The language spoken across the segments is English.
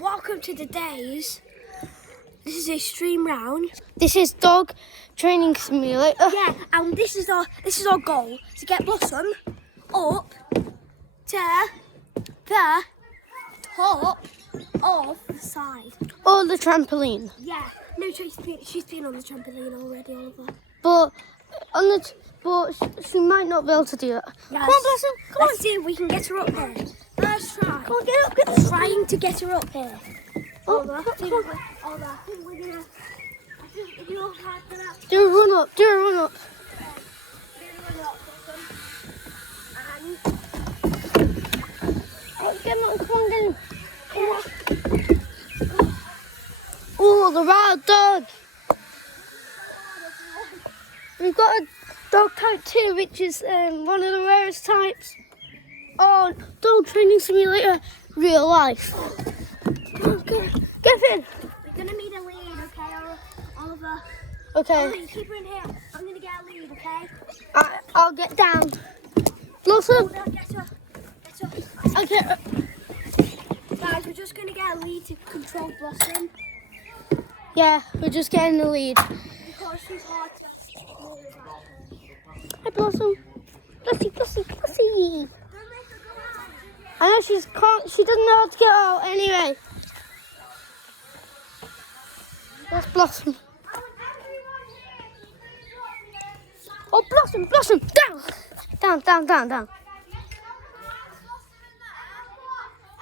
welcome to the days. This is Extreme Round. This is dog training simulator. Yeah, and this is our goal, to get Blossom up to the top of the side. Or the trampoline. Yeah, no, she's been on the trampoline already, Oliver. But she might not be able to do that. Yes. Come on, Blossom. Come Let's see if we can get her up here. Let's try. Come on, get up, get up. Trying to get her up here. Oliver, I think we're gonna. I think if you're hard for that. Do a run up. Do a run up. Oh, get him up. Come on, get him. Oh, the wild dog. We've got a dog type 2, which is one of the rarest types. Oh, dog training simulator, real life. Okay, get in. We're gonna need a lead, okay, Oliver? Okay, Oliver, you keep her in here. I'm gonna get a lead, okay? I'll get down. Blossom. Hold on, get her. Okay. Guys, we're just gonna get a lead to control Blossom Yeah, we're just getting the lead. because she's hard to move about. Hi, Blossom. Blossie, Blossie, Blossie. Don't make her go out. I know she doesn't know how to get out anyway. That's Blossom. Oh, Blossom, Blossom, down. Down.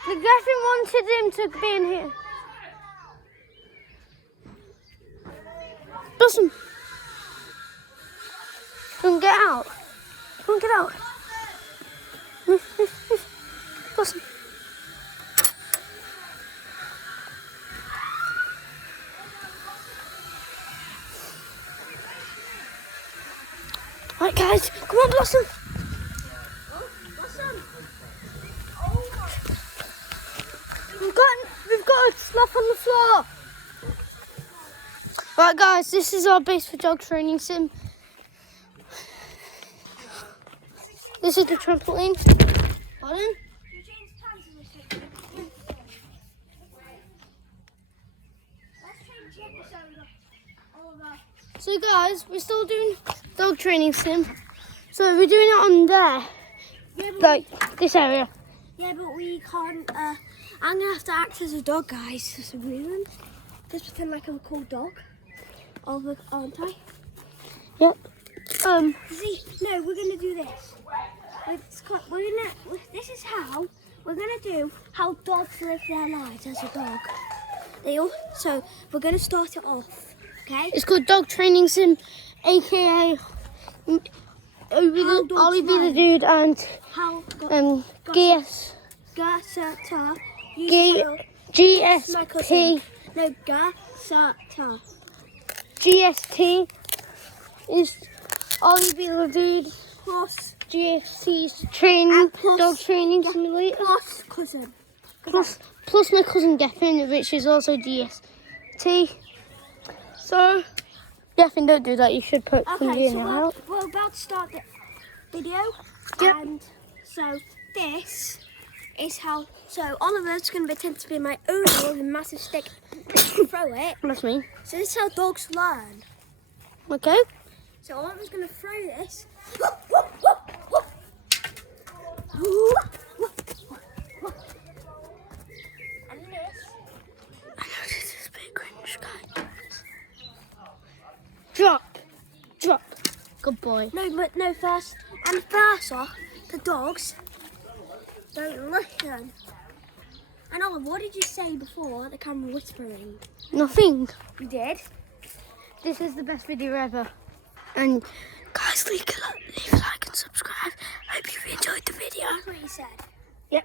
The Griffin wanted him to be in here. Blossom. Don't get out. Don't get out. Blossom. Right, guys, come on, Blossom. Blossom. We've got a slough on the floor. Right, guys, this is our base for dog training sim. This is the trampoline. Pardon? You change times in this second. Let's change the episode, Oliver. So, guys, we're still doing dog training sim. So we're doing it on there, Yeah, but like this area. Yeah, but we can't. I'm gonna have to act as a dog, guys, for some reason. Just pretend like I'm a cool dog. Aren't I? Yep. See, no, we're gonna do this. This is how we're gonna do how dogs live their lives as a dog. So we're gonna start it off. Okay. It's called dog training sim, aka Ollie be the dude and How GS. GSP. No, Gasata. GST is Ollie be the dude. Plus GFC's training, And plus- dog training simulator. plus cousin. Plus my cousin Geffen, which is also GST. So, Geffen, don't do that. You should put somebody Okay, in so your house. we're about to start the video. Yep. And so this is how. So Oliver's going to pretend to be my owner with a massive stick. Throw it. That's me. So this is how dogs learn. Okay. So Oliver's going to throw this. And this. I know this is a bit cringe, guys. Drop. Good boy. No, first off, the dogs don't listen. And Oliver, what did you say before the camera whispering? Nothing. You did? This is the best video ever. And guys, leave a like and subscribe. Hope you've enjoyed the video. That's what you said. Yep.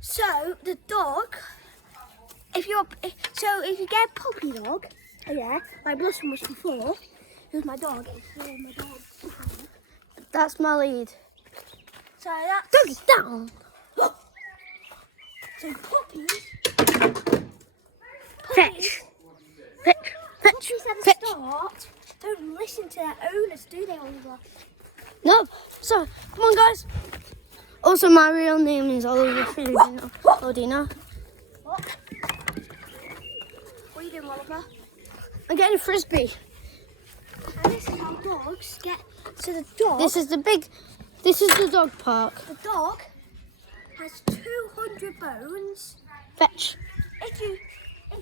So the dog, if you get a puppy dog, yeah, like Blossom was before, it was my dog. That's my lead. So that's Doggy down. so puppies. Fetch. Puppies at the start don't listen to their owners, do they, Oliver? Nope. So, come on, guys. Also, my real name is Oliver Filipino Odina. What? Oliver. I'm getting a frisbee. And this is how dogs get to the dog. This is the dog park. The dog has 200 bones. Fetch. If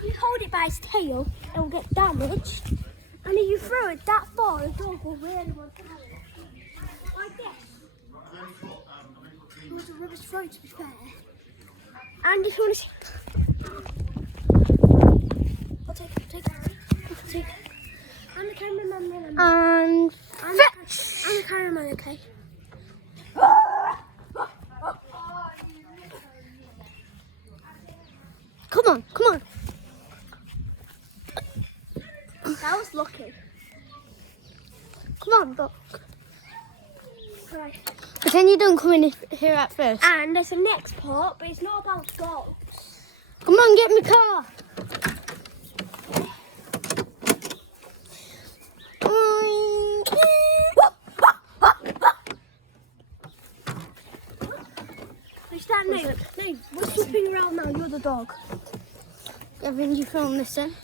you hold it by its tail, it will get damaged. And if you throw it that far, the dog will really want to have it. Like this. It was a rubbish throw, to be fair. And if you want to see... I'll take it. And the cameraman. And fetch. And the cameraman, okay. Come on. That was lucky. Come on, dog. Right. Pretend you don't come in here at first. And there's a next part, but it's not about dogs. Come on, get in the car. No, we're swooping around now. You're the dog. Gavin, you film this in?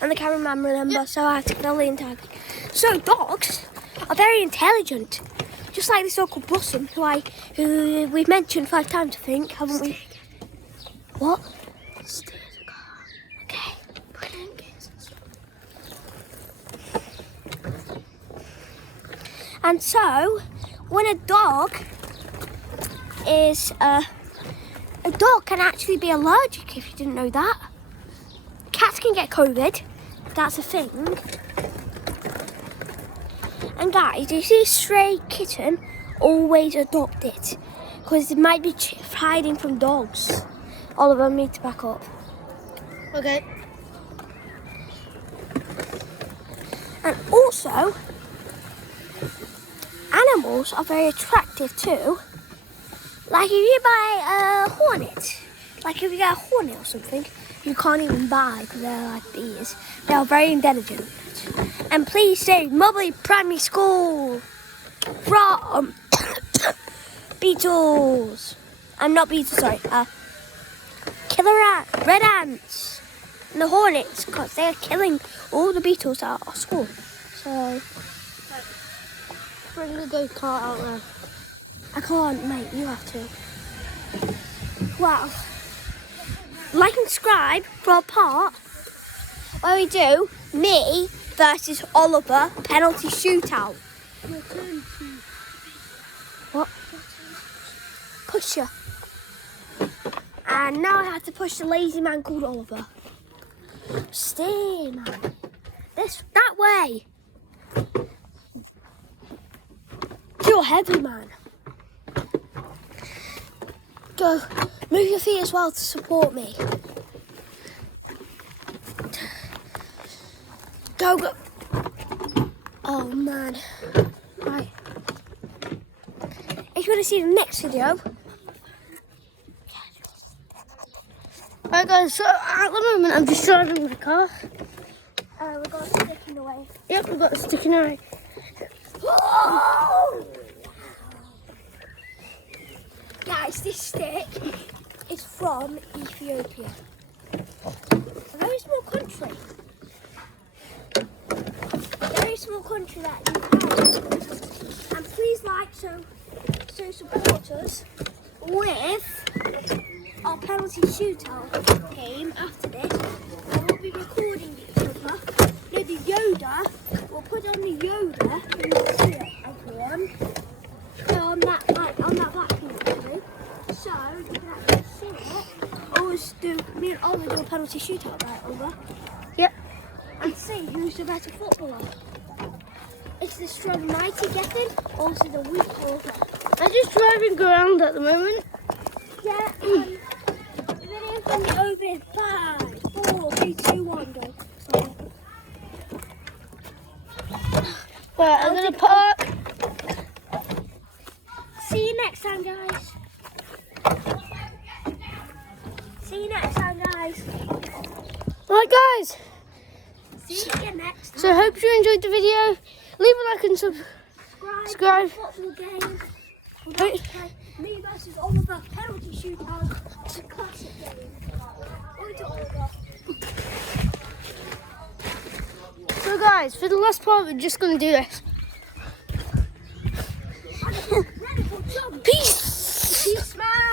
And the cameraman, remember, so I have to get a lean tag. So dogs are very intelligent, just like this dog called Blossom, who we've mentioned 5 times, I think, haven't we? What? Steer the car. Okay. And so, when a dog is a dog can actually be allergic, if you didn't know that. Cats can get COVID, that's a thing. And guys, if you see a stray kitten, always adopt it, because it might be hiding from dogs. Oliver, I need to back up. Okay. And also, animals are very attractive too. Like if you buy a hornet, like if you get a hornet or something, you can't even buy because they're like bees. They are very intelligent. And please say Mobley Primary School from beetles. I'm not beetles, sorry. Killer red ants and the hornets, because they are killing all the beetles at our school. So Bring the go-kart out there. I can't, mate, you have to. Wow. Like and subscribe for a part where we do me versus Oliver penalty shootout. Your turn, please. What? Pusher. And now I have to push the lazy man called Oliver. Stay, man. That way. You're heavy, man. Go. Move your feet as well to support me. Go. Oh, man. Right. If you want to see the next video. Right guys, so at the moment I'm just driving my car. We've got a stick in the way. Yep, we've got a stick in the way. Guys, this stick is from Ethiopia. A very small country. Very small country that you have. And please like, so support us with our penalty shootout game after this. And we'll be recording each other. No, the Yoda. We'll put on the Yoda. And you'll see it, everyone. So on that black thing actually. So you can actually see it. Always do me and Oliver do a penalty shootout, right, Oliver? Yep. And see who's the better footballer. Is the strong mighty getting, or is it the weak Oliver? I'm just driving around at the moment. Yeah, the video's gonna be over in 5, 4, 3, 2, 1, go. Sorry. Right, I'm gonna park. See you next time, guys. See you next time, guys. Right guys, See you again next time. so I hope you enjoyed the video. Leave a like and subscribe. Football game. We're Wait. going to play me versus Oliver penalty shootout. It's a classic game. Over to Oliver. So guys, for the last part, we're just going to do this.